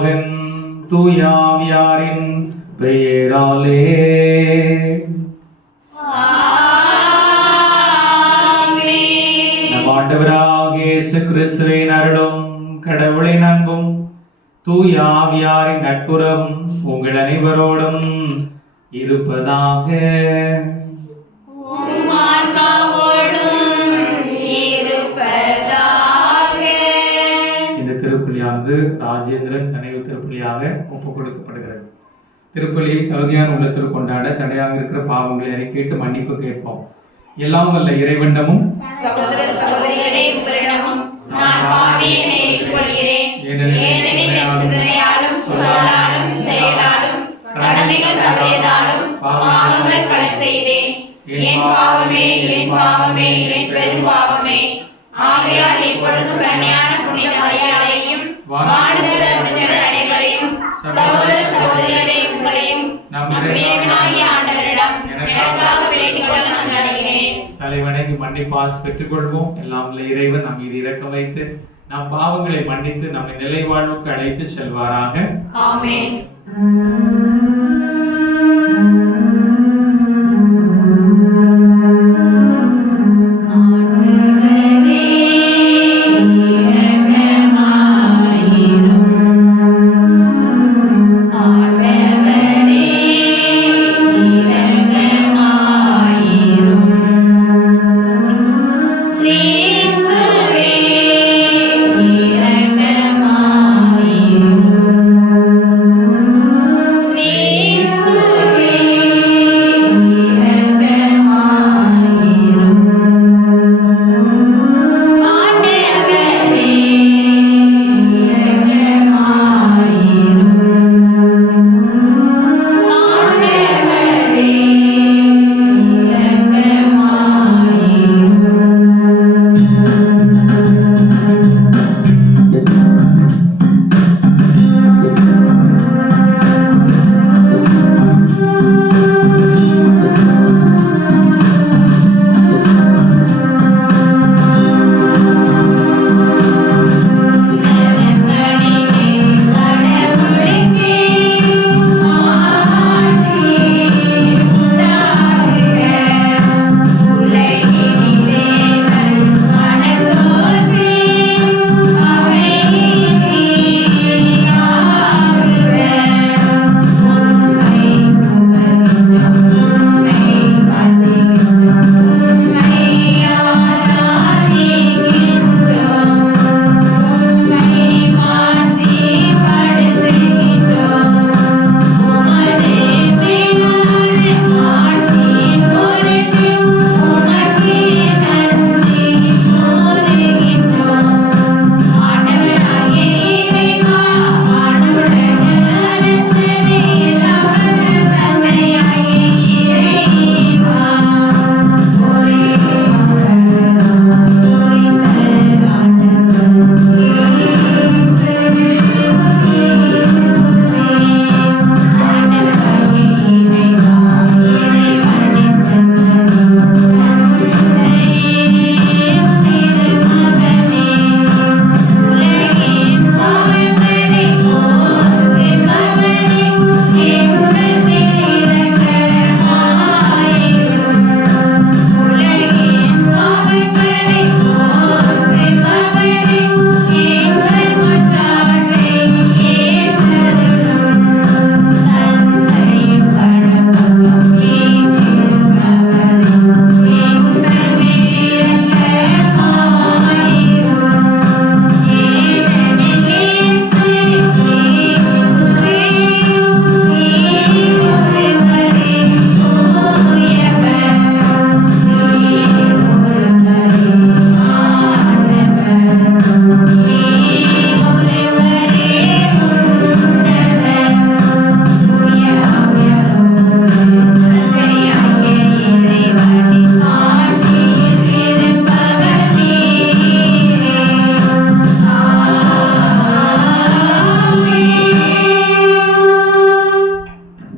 மகன் தூயாவியாரின் பெயராலே. நம் ஆண்டவராகிய இயேசு கிறிஸ்துவின் அருளும் கடவுளின் அன்பும் தூயாவியாரின் நட்புறவும் உங்கள் அனைவரோடும் இருப்பதாக. இந்த திருப்பலியானது ராஜேந்திரன் நினைவு திருப்பலியாக ஒப்புக் கொடுக்கப்படுகிறது. திருப்பலியை தகுதியான உள்ளத்தில் கொண்டாட தடையாக இருக்கிற பாவங்களை அறிக்கையிட்டு மன்னிப்பு கேட்போம். எல்லாம் வல்ல இறைவனிடமும் சகோதர சகோதரிகளே உங்களிடமும் நான் பாவியேன் ஏற்றுக்கொள்கிறேன். சிந்தனையாலும் சொல்லாலும் செயலாலும் கடமைகள் தவறியதாலும் பாவங்கள் பல செய்தேன். என் பாவமே என் பாவமே என் பெரும் பாவமே. ஆகையால் இப்பொழுதும் கன்னியான புனித மரியாதையும் வானதூதர் புனிதர் அனைவரையும் சகோதர சகோதரிகளே உங்களையும் நம் இறைவனாகிய ஆண்டவரிடம் எனக்காக வேண்டிக் கொள்ள நான் அடைகிறேன். தலைவணங்கி மன்னிப்பாஸ் பெற்றுக்கொள்வோம். எல்லாம் இறைவன் நம் மீது இரக்கம் வைத்து நம் பாவங்களை மன்னித்து நம்மை நிலை வாழ்வுக்கு அழைத்து செல்வாராக. ஆமென்.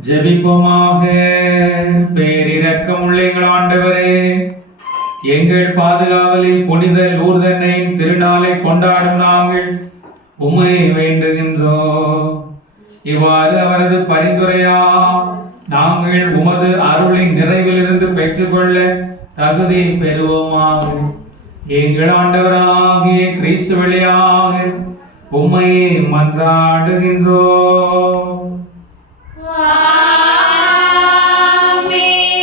ஜெபிப்போமாக. பேரிரக்கம் உள்ள எங்கள் ஆண்டவரே, எங்கள் பாதுகாவலில் புனித லூர்தன்னையின் திருநாளை கொண்டாடும் நாங்கள் உம்மை வேண்டுகின்றோம். இவ்வாறு அவரது பரிந்துரையா நாங்கள் உமது அருளின் நிறைவிலிருந்து பெற்றுக்கொள்ள தகுதி பெறுவோமாக. எங்கள் ஆண்டவராகிய கிறிஸ்து வழியாக உம்மையே மன்றாடுகின்றோம். ஆமென்.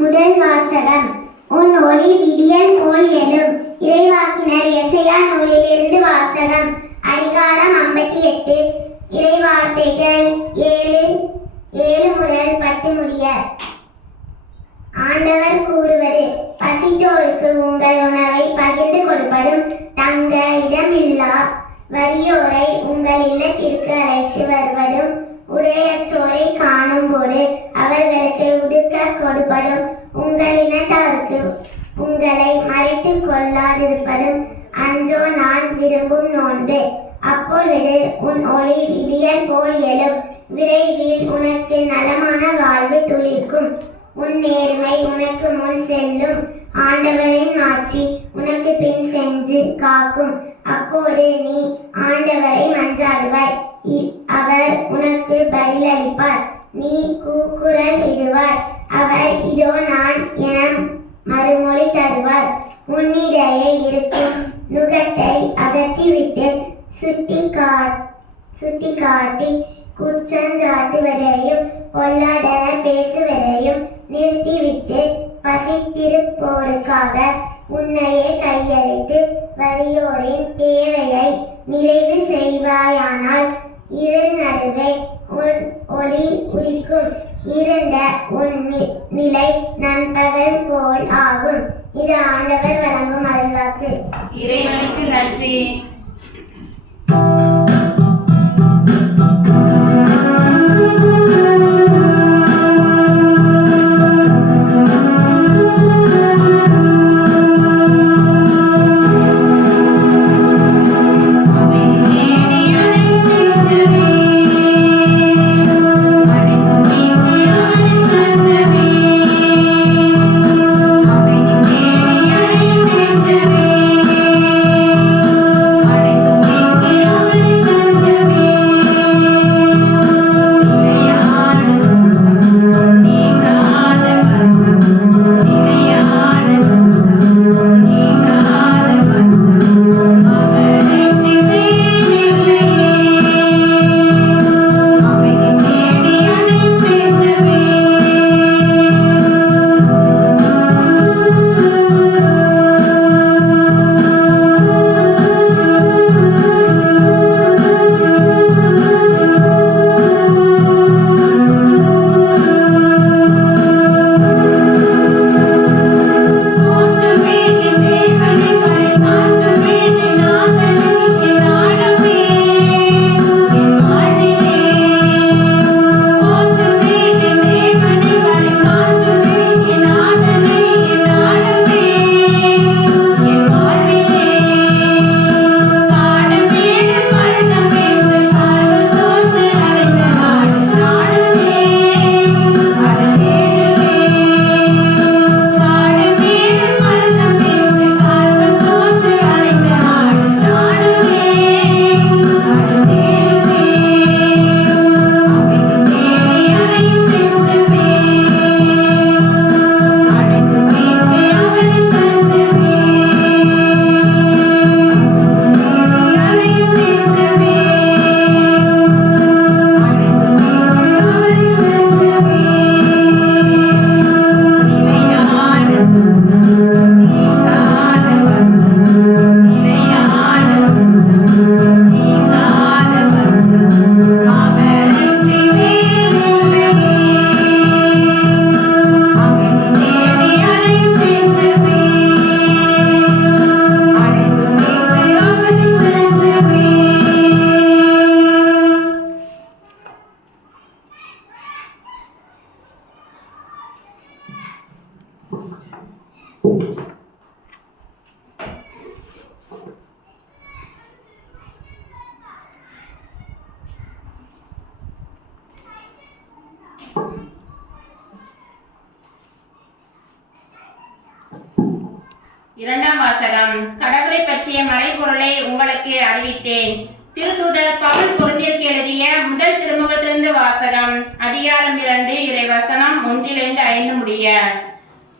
முதல் வாசகம். உன் ஒளி விடியல் போல் எழும். இறைவாக்கினர் எசையா நூலிலிருந்து வாசகம். அதிகாரம் 58. இறைவார்த்தைகள் 7 முதல் 10 முடிய. ஆண்டவர் கூறுவது: பசித்தோருக்கு உங்கள் உணவை பகிர்ந்து கொடுப்பதும், தங்க இடமில்லா வறியோரை உங்கள் இல்லத்திற்கு அழைத்து வருவதும், உடையற்றோரை காணும் போது அவர்களுக்கு உடுக்க கொடுப்பதும், உங்கள் இனத்தாருக்கு உங்களை மறைத்துக் கொள்ளாதிருப்பதும் அன்றோ நான் விரும்பும் நோன்பு. அப்பொழுது உன் ஒளி விடியல் போல் எழும். விரைவில் உனக்கு நலமான வாழ்வு துளிர்க்கும். உன் நேர்மை உனக்கு முன் செல்லும். ஆண்டவரின் ஆட்சி உனக்கு பின் சென்று காக்கும். அப்போது நீ ஆண்டவரை மன்றாடுவாய், அவர் உனக்கு பதிலளிப்பார். நீ கூக்குரல் இடுவாய், அவர் இதோ நான் என மறுமொழி தருவார். உன்னிடையே இருக்கும் நுகத்தை அகற்றிவிட்டு சுட்டி காட்டி குற்றஞ்சாட்டுவதையும் பொல்லாதன பேசுவதையும் நிறுத்திவிட்டு, பசித்திருப்போருக்காக உன்னையே கையளித்து வறியோரின் தேவையை நிறைவு செய்வாயானால், இருள் நடுவே உன் ஒளி உதிக்கும். இருண்ட உன் நிலை நண்பகல் போல் ஆகும். இது ஆண்டவர் வழங்கும் அருள்வாக்கு. இறைவனுக்கு நன்றி. இரண்டாம் வாசகம். கடவுளை பற்றிய மறைபொருளை உங்களுக்கு அறிவித்தேன். திருத்தூதர் பவுல் கொரிந்தியருக்கு எழுதிய முதல் திருமுகத்திலிருந்து வாசகம். அதிகாரம் 2 இறைவசனம் 1-5 முடிய.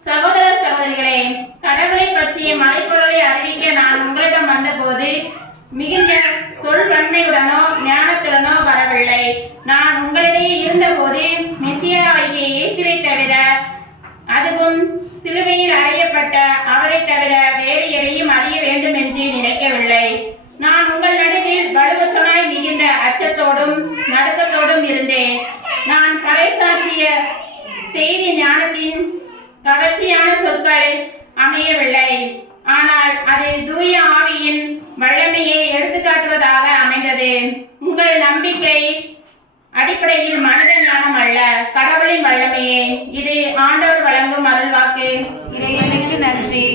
சகோதர சகோதரிகளே, கடவுளை பற்றிய மறைபொருளை அறிவிக்க நான் உங்களிடம் வந்தபோது மிகுந்த சொல் வன்மையுடனோ ஞானத்துடனோ வரவில்லை. நான் உங்களிடையே இருந்தபோது மெசியாவாகிய இயேசுவை தவிர, அதுவும் சிலுவையில் அறையப்பட்ட அவரை தவிர வேறு எதையும் அறிய வேண்டும் என்று நினைக்கவில்லை. நான் உங்கள் நடுவில் வலுவற்றனாய் மிகுந்த அச்சத்தோடும் நடுக்கத்தோடும் இருந்தேன். நான் பறைசாற்றிய செய்தி ஞானத்தின் கவர்ச்சியான சொற்கள் அமையவில்லை, ஆனால் அது தூய ஆவியின் வல்லமையை எடுத்துக்காட்டுவதாக அமைந்தது. உங்கள் நம்பிக்கை அடிப்படையில் மனித ஞானம் அல்ல, கடவுளின் வல்லமையே. இது ஆண்டவர் வழங்கும் அருள்வாக்கு. இறைவனுக்கு நன்றி.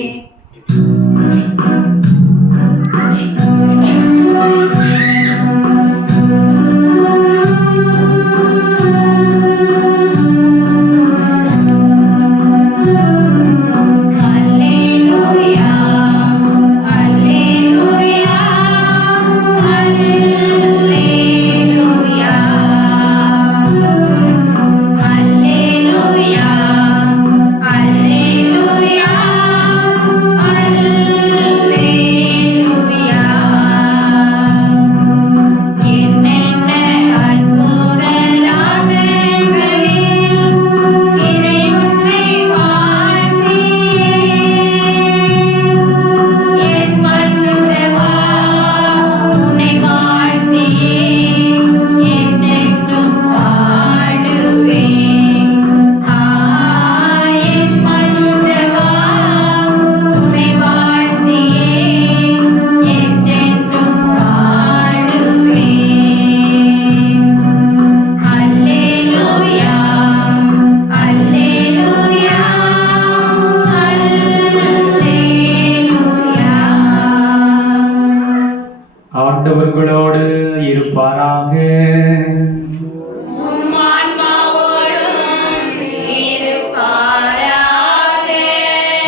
ஆண்டவர்களோடு இருப்பாராக.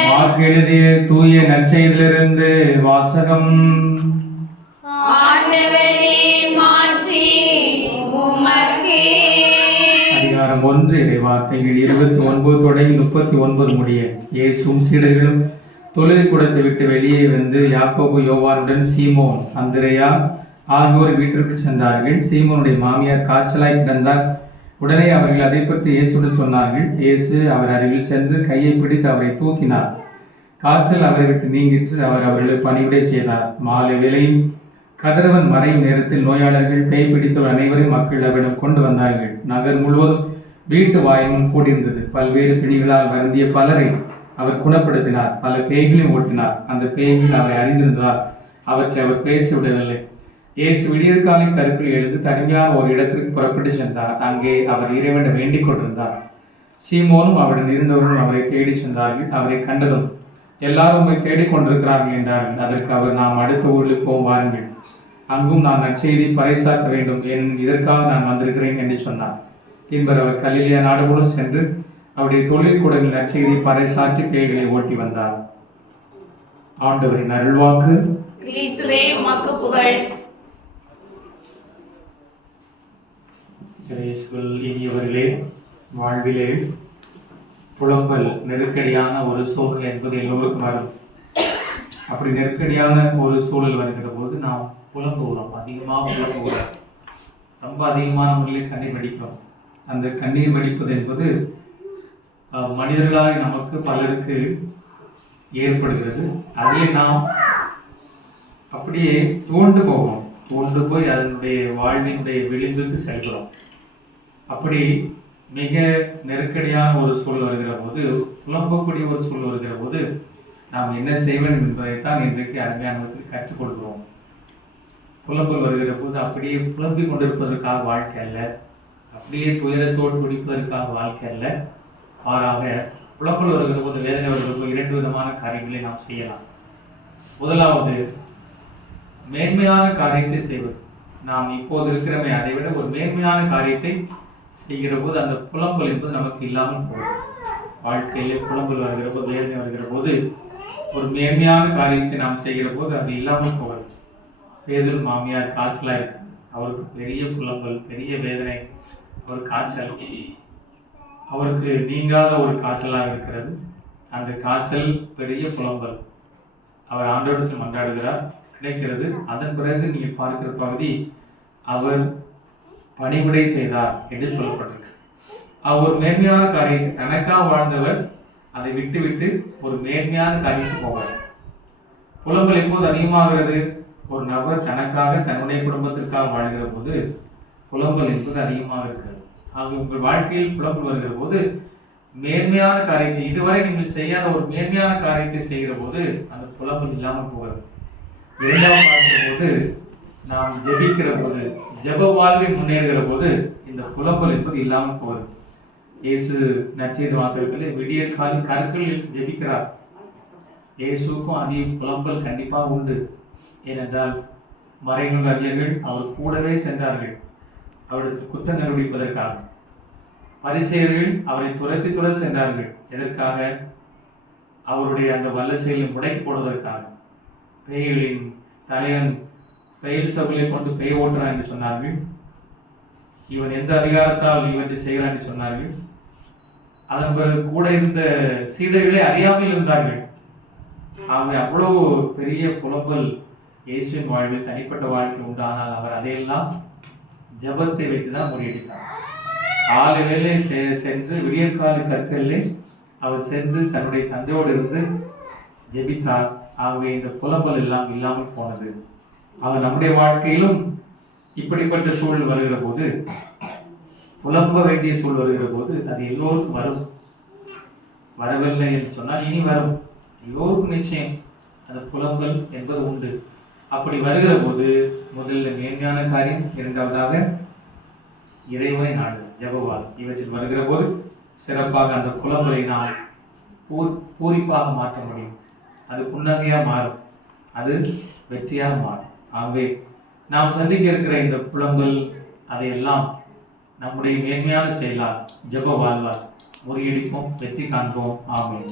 மார்க் எழுதிய தூய நற்செய்தியிலிருந்து வாசகம். அதிகாரம் 1 இறைவார்த்தைகள் 29 தொடங்கி 39 முடிய. இயேசுவும் சீடர்களும் தொழுகை கூடத்தை விட்டு வெளியே வந்து யாக்கோபு, யோவானுடன் சீமோன், அந்திரேயா ஆகியோர் வீட்டிற்கு சென்றார்கள். சீமோனுடைய மாமியார் காய்ச்சலாய் கிடந்தார். உடனே அவர்கள் அதை பற்றி இயேசுடன் சொன்னார்கள். இயேசு அவர் அருகில் சென்று கையை பிடித்து அவரை தூக்கினார். காய்ச்சல் அவரை விட்டு நீங்கிற்று. அவர் அவர்களுக்கு பணிவிடை செய்தார். மாலை வேளையில் கதிரவன் மறையும் நேரத்தில் நோயாளர்கள், பேய் பிடித்தவர் அனைவரும் மக்கள் அவரிடம் கொண்டு வந்தார்கள். நகர் முழுவதும் வீட்டு வாயிலும் கூடியிருந்தது. பல்வேறு பிணிகளால் வருந்திய பலரை அவர் குணப்படுத்தினார். பல பேய்களையும் ஓட்டினார். அந்த பேய்கள் அவரை அறிந்திருந்தார். அவற்றை அவர் பேச விடவில்லை. இயேசு விடியற்காலை கருப்பில் எழுந்து தனியாக ஒரு இடத்திற்கு புறப்பட்டு சென்றார். அங்கே அவர் இறைவனிடம் வேண்டிக் கொண்டிருந்தார். சீமோனும் அவருடன் இருந்தவர்களும் அவரை தேடி சென்றார்கள். அவரை கண்டதும் எல்லாரும் உங்களை தேடிக் கொண்டிருக்கிறார்கள் என்றார்கள். அதற்கு அவர், நாம் அடுத்த ஊருக்கு போம், வாருங்கள், அங்கும் நான் நற்செய்தி பறைசாற்ற வேண்டும், இதற்காக நான் வந்திருக்கிறேன் என்று சொன்னார். பின்பர் அவர் கலிலேயா நாடு முழுவதும் சென்று அவருடைய தொழில் கூடங்கள் நற்செய்தி பறைசாற்றி பேய்களை ஓட்டி வந்தார். ஆண்டவரின் அருள்வாக்கு. கிறிஸ்துவே உமக்கு புகழ். இனியவர்களே, வாழ்விலே புலம்பல் நெருக்கடியான ஒரு சூழல் என்பது எல்லோருக்கும் வரும். அப்படி நெருக்கடியான ஒரு சூழல் வருகிற போது நாம் புலம்புகிறோம், அதிகமாக புலம்புகிறோம், ரொம்ப அதிகமான முறையில் கண்ணீர் வடிக்கிறோம். அந்த கண்ணீர் வடிப்பது என்பது மனிதர்களாய் நமக்கு பலருக்கு ஏற்படுகிறது. அதில் நாம் அப்படியே தோண்டு போய் அதனுடைய வாழ்வினுடைய விளிம்புக்கு செல்கிறோம். அப்படி மிக நெருக்கடியான ஒரு சூழல் வருகிற போது, புலம்பக்கூடிய ஒரு சூழல் வருகிற போது நாம் என்ன செய்வோம் என்பதைத்தான் இன்றைக்கு அருமையானவர்களுக்கு கற்றுக் கொடுக்கிறோம். புலம்பல் வருகிற போது அப்படியே புலம்பிக் கொண்டிருப்பதற்காக வாழ்க்கை அல்ல, அப்படியே துயரத்தோடு துடிப்பதற்காக வாழ்க்கை அல்ல. மாறாக புலம்பல் வருகிற போது, வேதனை வருகிற போது 2 விதமான காரியங்களை நாம் செய்யலாம். முதலாவது, மேன்மையான காரியத்தை செய்வது. நாம் இப்போது இருக்கிறமே அதை விட ஒரு மேன்மையான காரியத்தை செய்கிற போது அந்த புலம்பல் என்பது நமக்கு இல்லாமல் போகும். வாழ்க்கையிலே புலம்பல் வருகிற போது, வேதனை வருகிற போது ஒரு மேன்மையான காரியத்தை நாம் செய்கிற போது அது இல்லாமல் போகிறது. பேதுரு மாமியார் காய்ச்சலாக இருக்கு, அவருக்கு பெரிய புலம்பல், பெரிய வேதனை, ஒரு காய்ச்சல், அவருக்கு நீங்காத ஒரு காய்ச்சலாக இருக்கிறது. அந்த காய்ச்சல் பெரிய புலம்பல், அவர் ஆண்டவருக்கு மன்றாடுகிறார், கிடைக்கிறது. அதன் பிறகு நீங்கள் பார்க்கிற பகுதி, அவர் பணிவிடை செய்தார் என்று சொல்லப்பட்டிருக்கு. அவர் ஒரு மேன்மையான காரியத்தை, தனக்காக வாழ்ந்தவர் அதை விட்டு ஒரு மேன்மையான காரியத்துக்கு போவார். புலம்பல் எப்போது அதிகமாகிறது? ஒரு நபர் தனக்காக தன்னுடைய குடும்பத்திற்காக வாழ்கிற போது புலம்பல் என்பது அதிகமாக இருக்கிறது. ஆக உங்கள் வாழ்க்கையில் புலம்பல் வருகிற போது மேன்மையான காரியத்தை, இதுவரை நீங்கள் செய்யாத ஒரு மேன்மையான காரியத்தை செய்கிற போது அந்த புலம்பல் இல்லாமல் போகிறது. இரண்டாவது பார்க்கிற போது, நாம் ஜெபிக்கிற போது, ஜெப வாழ்வில் முன்னேறுகிற போது இந்த புலம்பல் என்பது இல்லாமல் போகிறது. இயேசு நற்செய்தி வாசகத்தில் விடிய காலில் கற்களில் ஜெபிக்கிறார். இயேசுக்கும் அதிக புலம்பல் கண்டிப்பாக உண்டு. ஏனென்றால் மறைநூல் அறிஞர்கள் அவர் கூடவே சென்றார்கள் அவருக்கு குற்றம் கண்டுபிடிப்பதற்காக. பரிசேயர்கள் அவரை துரத்தி சென்றார்கள். எதற்காக? அவருடைய அந்த வல்ல செயலை முடக்கி போடுவதற்காக. பேய்களின் தலைவன் பெயல்சபூலை கொண்டு பேய் ஓட்டுறான் என்று சொன்னார்கள். இவன் எந்த அதிகாரத்தால் இவற்றை செய்கிறான் என்று சொன்னார்கள். அதன் பிறகு கூட இருந்த சீடர்களே அறியாமல் இருந்தார்கள். ஆகவே அவ்வளவு பெரிய புலம்பல் இயேசுவின் வாழ்வில், தனிப்பட்ட வாழ்க்கையில் உண்டானால் அவர் அதையெல்லாம் ஜபத்தை வைத்துதான் முறியடித்தார். காலையிலே சென்று விடியற்கால கற்களிலே அவர் சென்று தன்னுடைய தந்தையோடு இருந்து ஜெபித்தார். ஆகவே இந்த புலம்பல் எல்லாம் இல்லாமல் போனது. அவர் நம்முடைய வாழ்க்கையிலும் இப்படிப்பட்ட சூழல் வருகிற போது, புலம்ப வேண்டிய சூழல் வருகிற போது அது எல்லோருக்கும் வரும். வரவில்லை என்று சொன்னால் இனி வரும். எல்லோருக்கும் நிச்சயம் அந்த புலம்பல் என்பது உண்டு. அப்படி வருகிற போது முதல்ல மேன்மையான காரியம், இரண்டாவதாக இறைவனை நாடு, ஜெபவால், இவற்றில் வருகிற போது சிறப்பாக அந்த புலம்பலை நாம் பூரிப்பாக மாற்ற முடியும். அது புன்னகையாக மாறும், அது வெற்றியாக மாறும். ஆகவே நாம் சந்திக்க இருக்கிற இந்த புலம்பல் அதையெல்லாம் நம்முடைய மேன்மையான செயலால், ஜெப வாழ்வால் முறியடிப்போம், வெற்றி காண்போம். ஆமென்.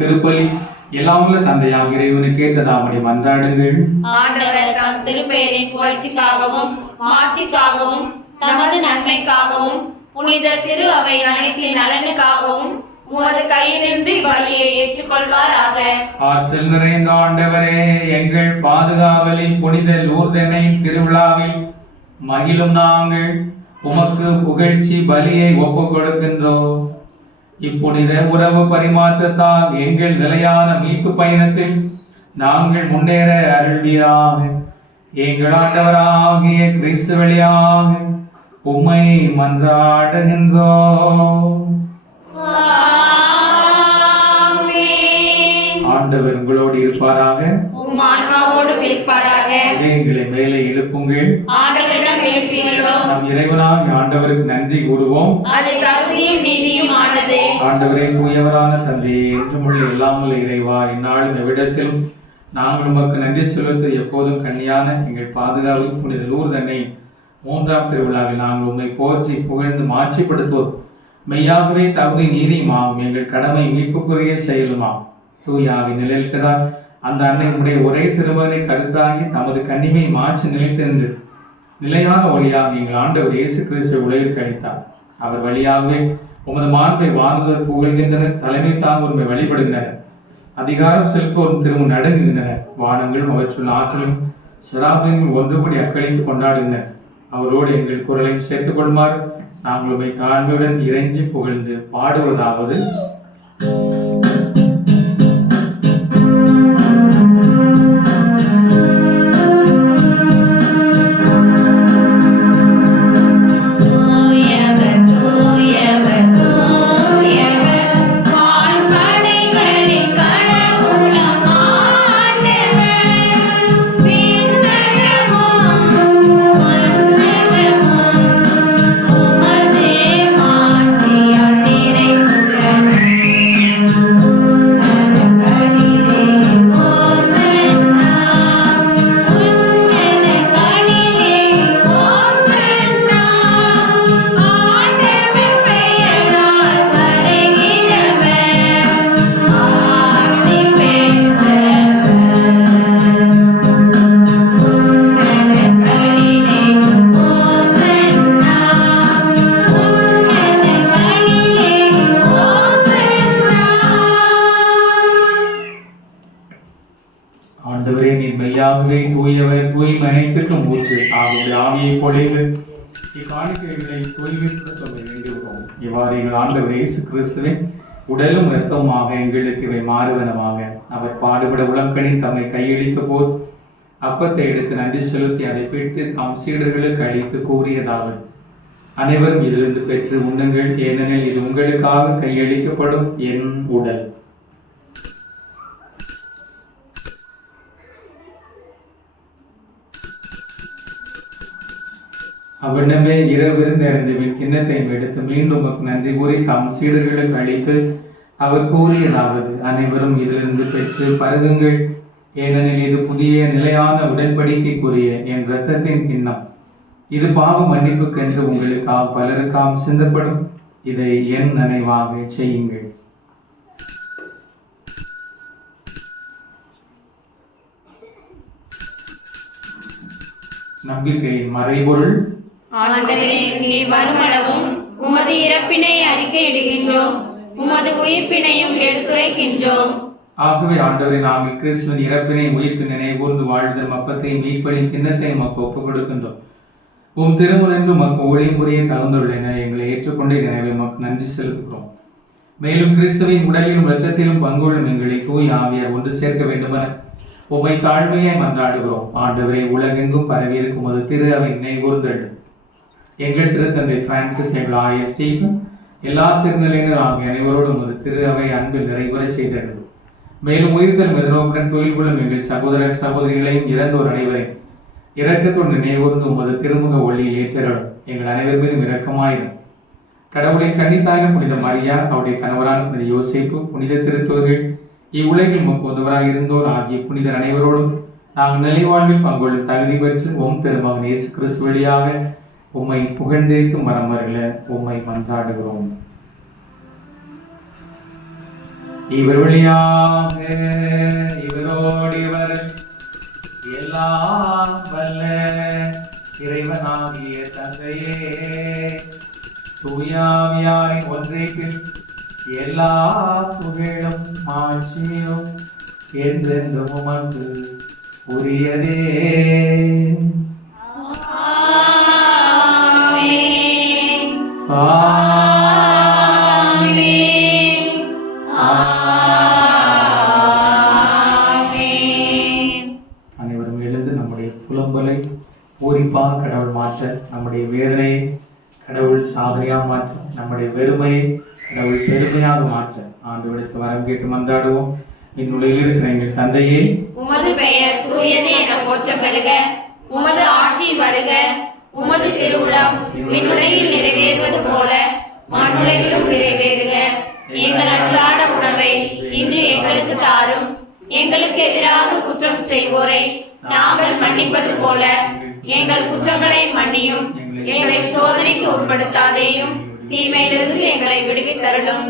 திருப்பலி எல்லாம் உள்ள தந்தையாம் இறைவனுக்கு ஏற்றதாமடி மன்றாடுங்கள். ஆண்டவர் தம் திருப்பெயரின் புகழ்ச்சிக்காகவும் மாட்சிக்காகவும் தமது நன்மைக்காகவும் புனித திரு அவை அனைத்தின் நலனுக்காகவும் உமது கையிலிருந்து பலியை ஏற்றுக்கொள்வாராக. ஆற்றல் நிறைந்த ஆண்டவரே, எங்கள் பாதுகாவலில் புனித லூர்தனை திருவிழாவில் மகிழும் நாங்கள் உமக்கு புகழ்ச்சி பலியை ஒப்புக் கொடுக்கின்றோம். இப்புனித உறவு பரிமாற்றத்தால் எங்கள் நிலையான மீட்பு பயணத்தில் நாங்கள் முன்னேற அருள்வீராக. எங்கள் ஆண்டவராகிய கிறிஸ்து வழியாக உம்மை மன்றாடுகின்றோம். ஆண்டவர் உங்களோடு இருப்பாராக, உம் ஆன்மாவோடும் இருப்பாராக. எங்களை மேலே எழுப்புங்கள். ஆண்டவரிடம் எழுப்பியுள்ளோம். நம் இறைவனாகிய ஆண்டவருக்கு நன்றி கூறுவோம். அது தகுதியும் நீதியும் ஆனது. ஆண்டவரே, தூயவரான தந்தையே, என்றுமுள்ள எல்லாமுள்ள இறைவா, இந்நாளும் எவ்விடத்திலும் நாங்கள் உமக்கு நன்றி செலுத்த எப்போதும் கண்ணியான எங்கள் பாதுகாவல் புனித லூர்தனை 3ஆம் திருவிழாவில் நாங்கள் உண்மை போற்றி புகழ்ந்து மாட்சிப்படுத்துவோம். மெய்யாகவே தகுதி நீதியுமாகும் எங்கள் கடமை மீட்புக்குரிய செயலுமாகும். தூயாவி நிலையில்தான் அந்த அன்னையுடைய ஒரே திருமகனை கருத்தாகி தமது கண்ணிமை மாற்றி நிலைத்திருந்து நிலையான ஒளியாக எங்கள் ஆண்டவர் இயேசு கிறிஸ்துவை உலகிற்கு அளித்தார். அவர் வழியாகவே உமது மாண்பை வாழ்ந்தவர் புகழ்கின்றனர். தலைமை தாங்கோருமை வழிபடுகின்றனர். அதிகாரம் செலுத்துவோரும் திரும்ப நடுங்குகின்றனர். வானங்களும் அவற்றுள்ள ஆற்றலும் சிராபையும் ஒன்றுபடி அக்களித்து கொண்டாடுகின்றனர். அவரோடு எங்கள் குரலையும் சேர்த்துக் கொள்ளுமாறு நாங்கள் உண்மை தாழ்மையுடன் இறைஞ்சி புகழ்ந்து பாடுவதாவது: ஆண்டவரே, நீர் மெய்யாகவே தூயவர், தூய்மை அனைத்துக்கும் ஊற்று. ஆகுடைய ஆவியை பொழிவு இக்காணிக்கைகளை தூய்மைப்படுத்த வேண்டுகிறோம். இவ்வாறு எங்கள் ஆண்டவர் இயேசு கிறிஸ்துவை உடலும் இரத்தமாக எங்களுக்கு இவை மாறுவனமாக. அவர் பாடுபட உலங்கனி தம்மை கையளித்த போது அப்பத்தை எடுத்து நன்றி செலுத்தி அதை பிடித்து தம் சீடர்களுக்கு அளித்து கூறியதாவது: அனைவரும் இதிலிருந்து பெற்று உண்ணுங்கள், ஏனெனில் இது உங்களுக்காக கையளிக்கப்படும் என் உடல். அவ்விடமே இரவிருந்து அறிந்தவின் கிண்ணத்தையும் எடுத்து மீண்டும் நன்றி கூறி தம் சீடர்களுக்கு அளித்து அவர் கூறியதாவது: அனைவரும் இதிலிருந்து பெற்று பருகுங்கள், ஏனெனில் இது புதிய நிலையான உடன்படிக்கைக்குரிய என் இரத்தத்தின் கிண்ணம். இது பாவ மன்னிப்புக்கென்று உங்களுக்காக பலருக்காக சிந்தப்படும். இதை என் நினைவாக செய்யுங்கள். நம்பிக்கையின் மறைபொருள்: ஆண்டவரே, நீர் வருமளவும் உமது இறப்பினை அறிக்கையிடுகின்றோம், உமது உயிர்ப்பினையும் எடுத்துரைக்கின்றோம். ஆகவே ஆண்டவரை, நாங்கள் கிறிஸ்துவின் இறப்பினை உயிர்ப்பு நினைவுகூர்ந்து வாழ்தல் அப்பத்தையும் மீட்பளின் கிண்ணத்தையும் மக்கள் ஒப்புக் கொடுக்கின்றோம். உம் திருமுறைந்து மக்கள் ஊழியம் புரிய தகுந்துள்ளன எங்களை ஏற்றுக்கொண்டே நினைவை மக்கள் நன்றி செலுத்துகிறோம். மேலும் கிறிஸ்துவின் உடலிலும் இரத்தத்திலும் பங்குள்ளும் எங்களை தூய் ஆவியார் ஒன்று சேர்க்க வேண்டுமென உம்மை தாழ்மையை மன்றாடுகிறோம். ஆண்டவரை, உலகெங்கும் பரவியிருக்கும் ஒரு திரு அவை நினைவுகூர்ந்தல் எங்கள் திருத்தந்தை பிரான்சிஸ், எங்கள் ஆயர் ஸ்டீபன், எல்லா திருநிலையினர் ஆகிய அனைவரோடும் ஒரு திரு அவை அன்பில் நிறைவுற செய்தது. மேலும் உயிர்த்தல் மெதுநோக்குடன் தொழில் கொள்ளும் எங்கள் சகோதரர் சகோதரிகளையும் இறந்தோர் அனைவரையும் இரக்கத்தோடு நினைவுகூர்ந்து உமது திருமுக ஒளியில் ஏற்றலும் எங்கள் அனைவர் மீதும் இரக்கமாயிரும். கடவுளின் கன்னித்தாயின புனித மரியா, அவருடைய கணவரான புனித யோசேப்பு, புனித திருத்தூதர்கள், இவ்வுலகில் உதவராக இருந்தோர் ஆகிய புனிதர் அனைவரோடும் நாங்கள் நிலைவாழ்வில் பங்கொள்ளும் தகுதி பெற்று உம் திருமகன் இயேசு கிறிஸ்து வழியாக உம்மை புகழ்ந்தேத்து மரமர்கள உம்மை மன்றாடுகிறோம். இவர் வழியாக இவரோடு இவர் எல்லாம் வல்ல இறைவனாகிய தந்தையே, தூயாவியாரின் ஒன்றைப்பில் எல்லா புகழும் மாட்சியும் என்றென்றும் உமக்கு உரியதே. அனைவரும் எழுந்து நம்முடைய புலம்பலை பூரிப்பாக கடவுள் மாற்ற, நம்முடைய வேதனையை கடவுள் சாதனையாக மாற்ற, நம்முடைய வெறுமையை கடவுள் பெருமையாக மாற்ற ஆண்டவருக்கு வரம் கேட்டு மன்றாடுவோம். இந்நுழையில் இருக்கிற எங்கள் தந்தையே, உமது பெயர் தூயது என போற்ற பெறுக, உமது ஆட்சி வருக, உமது திருவுளம் விண்ணுலகில் நிறைவேறுவது போல மண்ணுலகிலும் நிறைவேறுக. எங்கள் அன்றாட உணவை இன்று எங்களுக்கு தாரும். எங்களுக்கு எதிராக குற்றம் செய்வோரை நாங்கள் மன்னிப்பது போல எங்கள் குற்றங்களை மன்னியும். எங்களை சோதனைக்கு உட்படுத்தாதேயும், தீமையிலிருந்து எங்களை விடுவித்தருளும்.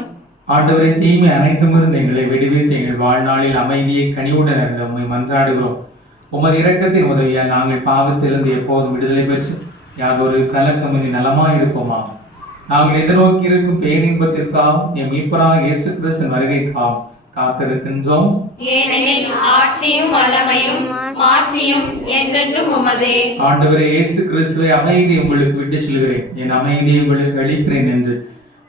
ஆண்டவரை, தீமை அனைத்துமிருந்து எங்களை விடுவித்து எங்கள் வாழ்நாளில் அமைதியை கனிவுடன் இருந்த உம்மை மன்றாடுகிறோம். உமது இரக்கத்தின் உதவியால் நாங்கள் பாவத்திலிருந்து எப்போதும் விடுதலை பெற்று யாதொரு கலக்கமின்றி நலமாயிருப்போமா. நாங்கள் எதிர்நோக்கி இருக்கும் பேரின்பத்திற்காகவும் என் மீட்பராக இயேசு கிறிஸ்துவின் வருகைக்காகவும் காத்திருக்கின்றோம். ஏனெனில் ஆட்சியும் வல்லமையும் மாட்சியும் என்றென்றும் உமதே. ஆண்டவரே இயேசு கிறிஸ்துவை அமைதி உங்களுக்கு விட்டு செல்கிறேன், என் அமைதியை உங்களுக்கு அளிக்கிறேன் என்று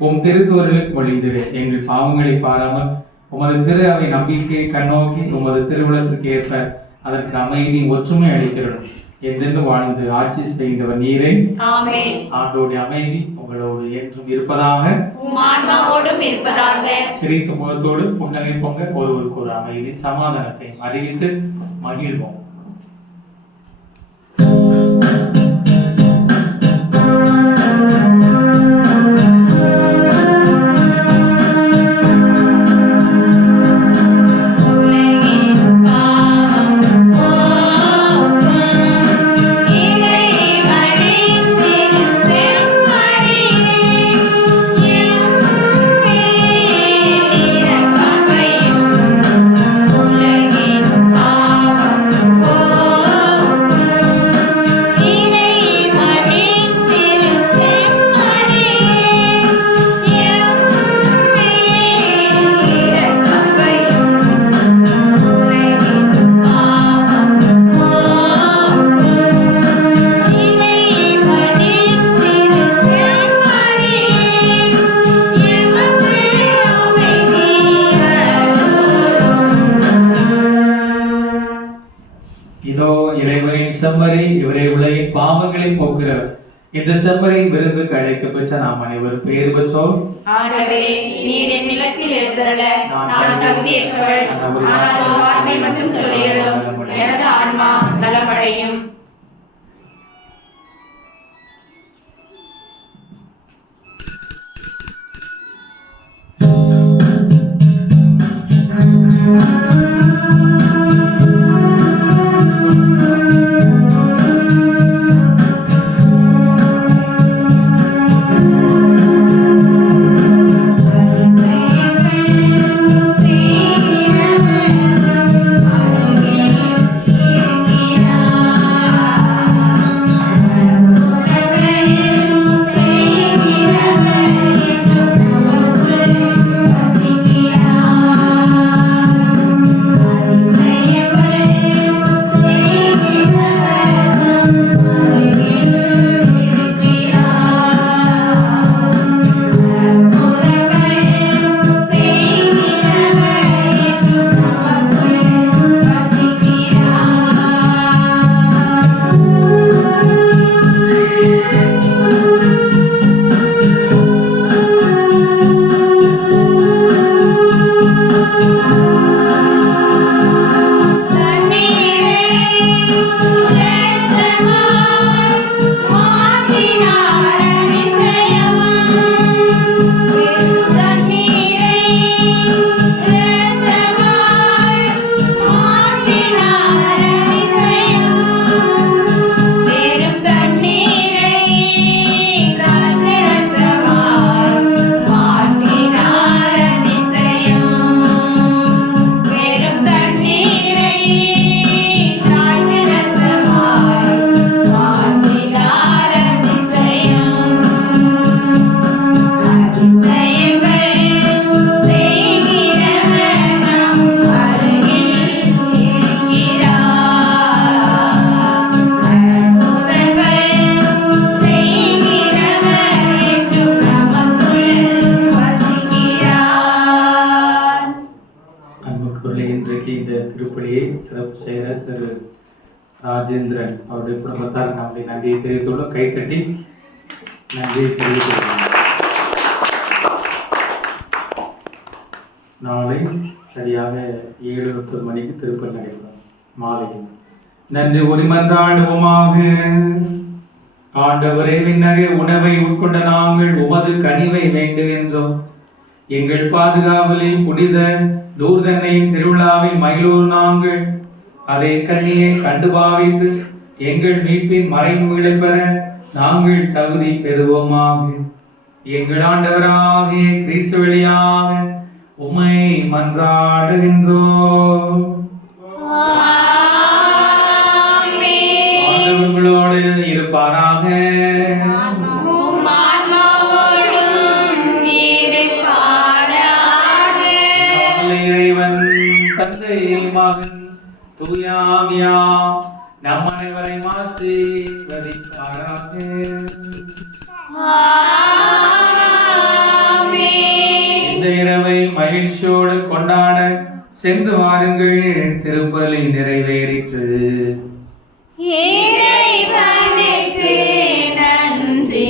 உம் திருத்தூதர்களுக்கு மொழிந்தீரே. எங்கள் பாவங்களை பாராமல் உமது திரு அவை நம்பிக்கையை கண்ணோக்கி உமது திருவுளத்திற்கு ஏற்ப அதற்கு அமைதி ஒற்றுமை அளிக்கிறோம். என்றென்று வாழ்ந்து ஆட்சி செய்கின்றவர் நீரே. ஆமென். ஆண்டோடைய அமைதி உங்களோடு என்றும் இருப்பதாக, உம் ஆன்மாவோடும் இருப்பதாக. சிரித்த முகத்தோடு புன்னகை பொங்க ஒருவருக்கு ஒரு அமைதி சமாதானத்தை அறிவித்து மகிழ்வோம். செம்மறி, இவரே உலகின் பாவங்களை போக்குகிறவர். இந்த செம்மறியின் விருந்துக்கு அழைக்கப்பட்ட நாம் அனைவரும் பேர் பெற்றோர். ஆண்டவரே, நீர் என் நிலத்தில் எழுந்தருள நான் தகுதியற்றவள். ஆனால் ஒரு வார்த்தை மட்டும் சொல்லியருளும், எனது ஆன்மா நலமடையும். ராஜேந்திரன் அவருடைய குடும்பத்தார் நம்முடைய நன்றியை தெரிவித்துள்ளோம். கைத்தட்டி நன்றியை தெரிவித்துள்ளோம். நாளை சரியாக 7:30 மணிக்கு திருப்பல் நடைபெறும். மாலை நன்றி உரிமன்றாடுவோமாக. ஆண்டவரே, விண்ணகை உணவை உட்கொண்ட நாங்கள் உமது கனிவை வேண்டுகின்றோம். எங்கள் பாதுகாவலில் புனித தூர்தன்னையின் திருவிழாவில் மகிழூர் நாங்கள் அதை கண்ணியை கண்டு பாவித்து எங்கள் மீட்பின் மறைமுகளை பெற நாங்கள் தகுதி பெறுவோமாக. எங்கள் ஆண்டவராகிய கிறிஸ்து வழியாக உம்மை மன்றாடுகின்றோம். ஆண்டவர்களோடு இருப்பாராக. உம் ஆன்மாவோடும் தூயாவியா நம் அனைவரையும் ஆசீர்வதிப்பாராக. இந்த இரவை மகிழ்ச்சியோடு கொண்டாட சென்று வாருங்கள், திருப்பலி நிறைவேறிற்று. இறைவனுக்கு நன்றி.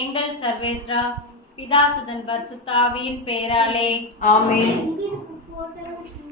எங்கள் சர்வேஸ்வரா பிதா சுதன் பரிசுத்த ஆவியின் பெயராலே ஆமென்.